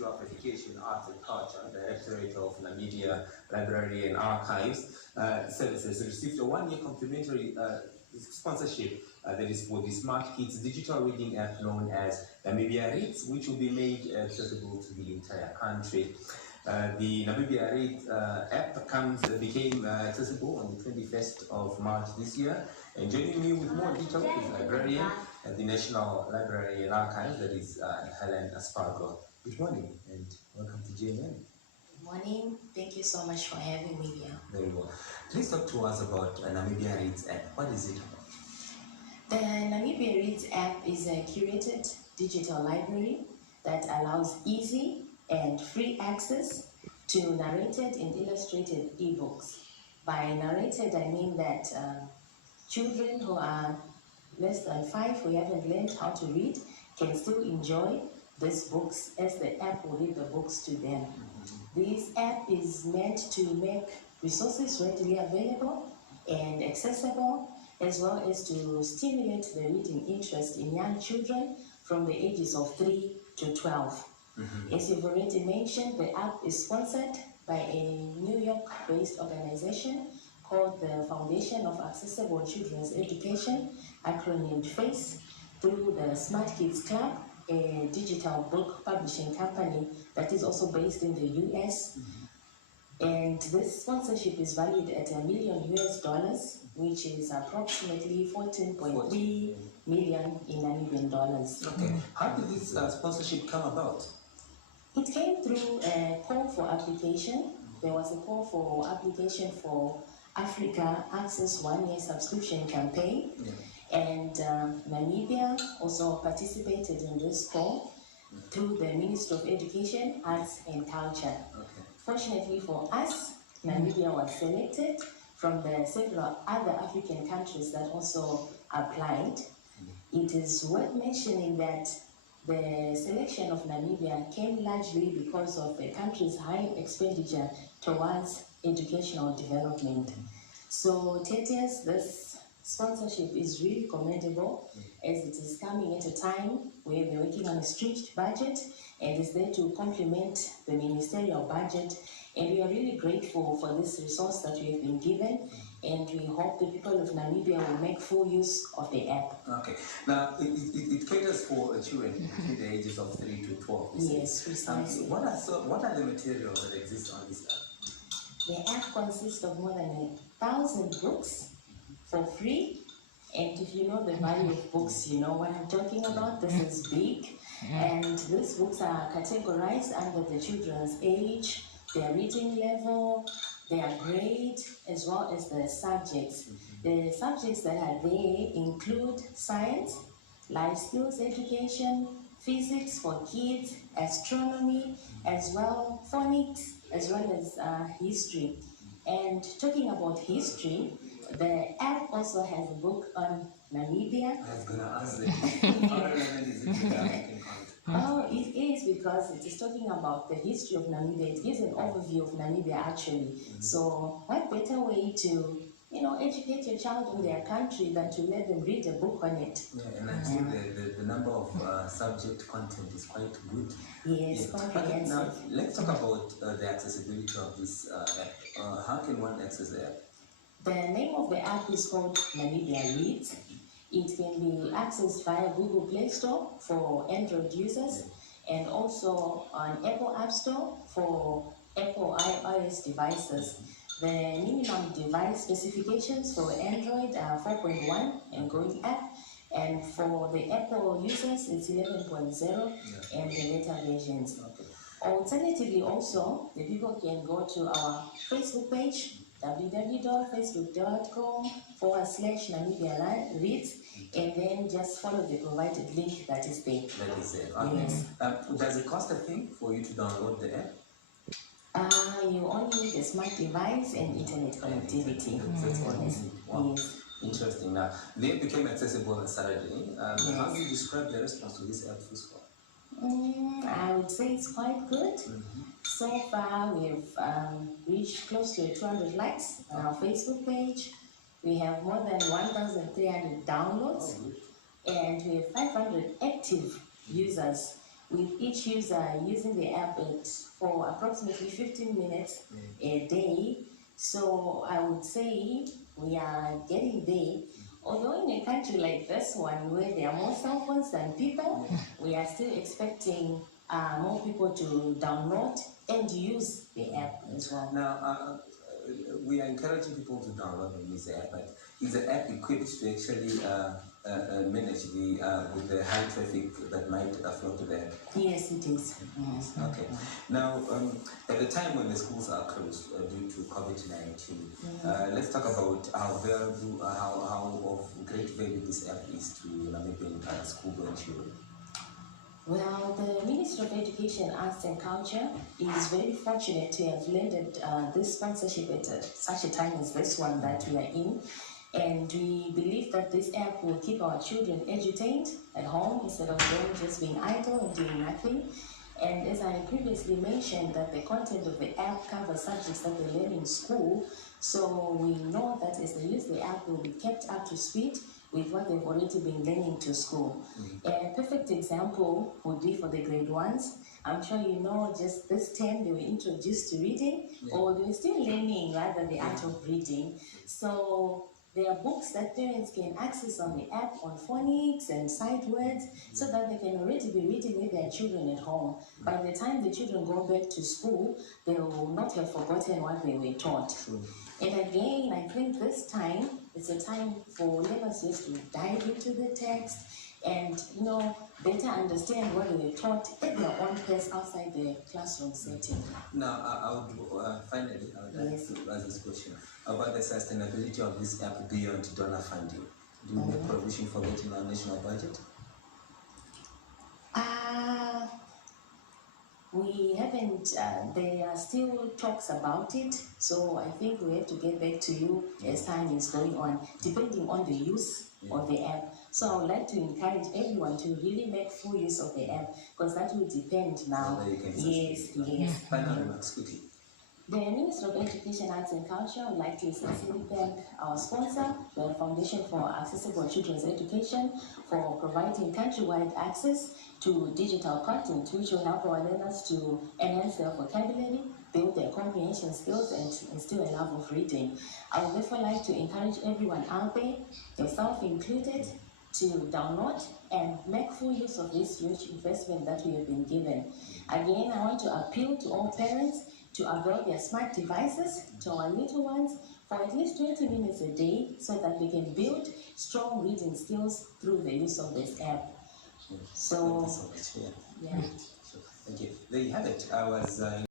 Ministry of Education, Arts and Culture, Directorate of Namibia Library and Archives Services, received a one-year complimentary sponsorship that is for the Smart Kids digital reading app known as Namibia Reads, which will be made accessible to the entire country. The Namibia Reads app became accessible on the 21st of March this year. And joining me with more detail is librarian at the National Library and Archives, that is Helen Aspargo. Good morning and welcome to JNN. Good morning. Thank you so much for having me here. Very well. Please talk to us about Namibia Reads app. What is it about? The Namibia Reads app is a curated digital library that allows easy and free access to narrated and illustrated ebooks. By narrated, I mean that children who are less than 5 who haven't learned how to read can still enjoy these books as the app will read the books to them. This app is meant to make resources readily available and accessible, as well as to stimulate the reading interest in young children from the ages of 3 to 12. As you've already mentioned, the app is sponsored by a New York-based organization called the Foundation of Accessible Children's Education, acronymed FACE, through the Smart Kids Club, a digital book publishing company that is also based in the US. And this sponsorship is valued at $1 million, which is approximately 14.3 million in Namibian dollars. Okay. How did this sponsorship come about? It came through a call for application. There was a call for application for Africa Access 1-year subscription campaign. And Namibia also participated in this call through the Ministry of Education, Arts and Culture. Fortunately for us, Namibia was selected from the several other African countries that also applied. It is worth mentioning that the selection of Namibia came largely because of the country's high expenditure towards educational development. So, Tetias, this sponsorship is really commendable as it is coming at a time where they're working on a stretched budget and is there to complement the ministerial budget. And we are really grateful for this resource that we have been given, and we hope the people of Namibia will make full use of the app. Okay. Now, it caters for children between the ages of 3 to 12. Yes, precisely. What are the materials that exist on this app? The app consists of more than 1,000 books for free. And if you know the value of books, you know what I'm talking about. This is big. And these books are categorized under the children's age, their reading level, their grade, as well as the subjects. The subjects that are there include science, life skills education, physics for kids, astronomy, as well phonics, as well as history. And talking about history, the app also has a book on Namibia. I was going to ask that. How relevant is it to the African context? Oh, it is, because it is talking about the history of Namibia. It gives an overview of Namibia, actually. So what better way to, educate your child in their country than to let them read a book on it? Yeah, and I think the number of subject content is quite good. Yes, comprehensive. Now, let's talk about the accessibility of this app. How can one access the app? The name of the app is called Namibia Reads. It can be accessed via Google Play Store for Android users and also on Apple App Store for Apple iOS devices. The minimum device specifications for Android are 4.1 and going up, and for the Apple users it's 11.0 and the later versions. Alternatively, also, the people can go to our Facebook page, www.facebook.com/Namibia Reads, and then just follow the provided link that is there. That is there. Okay. Yes. Does it cost a thing for you to download the app? You only need a smart device and internet connectivity. That's what you need. Wow. Yes. Interesting. Now, they became accessible on Saturday. How do you describe the response to this app so far? I would say it's quite good. So far, we've reached close to 200 likes on our Facebook page. We have more than 1,300 downloads, and we have 500 active users with each user using the app for approximately 15 minutes a day. So I would say we are getting there. Although in a country like this one, where there are more cell phones than people, we are still expecting more people to download and use the app as well. Now, we are encouraging people to download and use the app, but is the app equipped to actually manage with the high traffic that might flow to the app? Yes, it is. Yes. Okay. Now, at the time when the schools are closed due to COVID-19, let's talk about how of great value this app is to Namibian school-going children. Well, the Ministry of Education, Arts and Culture is very fortunate to have landed this sponsorship at such a time as this one that we are in. And we believe that this app will keep our children entertained at home instead of them just being idle and doing nothing. And as I previously mentioned, that the content of the app covers subjects that they learn in school. So we know that as they use the app, will be kept up to speed with what they've already been learning to school. A perfect example would be for the grade ones. I'm sure you know just this term they were introduced to reading, or they were still learning rather the art of reading. So there are books that parents can access on the app on phonics and sight words so that they can already be reading with their children at home. By the time the children go back to school, they will not have forgotten what they were taught. And again, I think this time, it's a time for learners just to dive into the text and, better understand what they were taught at their own pace outside the classroom setting. Now, finally, I would like to ask this question about the sustainability of this app beyond donor funding. Do you make provision for that in our national budget? We haven't, there are still talks about it, so I think we have to get back to you as time is going on, depending on the use of the app. So I would like to encourage everyone to really make full use of the app, because that will depend now. Yes. Final remarks, quickly. The Ministry of Education, Arts and Culture would like to sincerely thank our sponsor, the Foundation for Accessible Children's Education, for providing countrywide access to digital content, which will help our learners to enhance their vocabulary, build their comprehension skills, and instill a love of reading. I would therefore like to encourage everyone out there, yourself included, to download and make full use of this huge investment that we have been given. Again, I want to appeal to all parents to avail their smart devices to our little ones for at least 20 minutes a day so that we can build strong reading skills through the use of this app. Thank you so much. Yeah. Thank you. There you have it. I was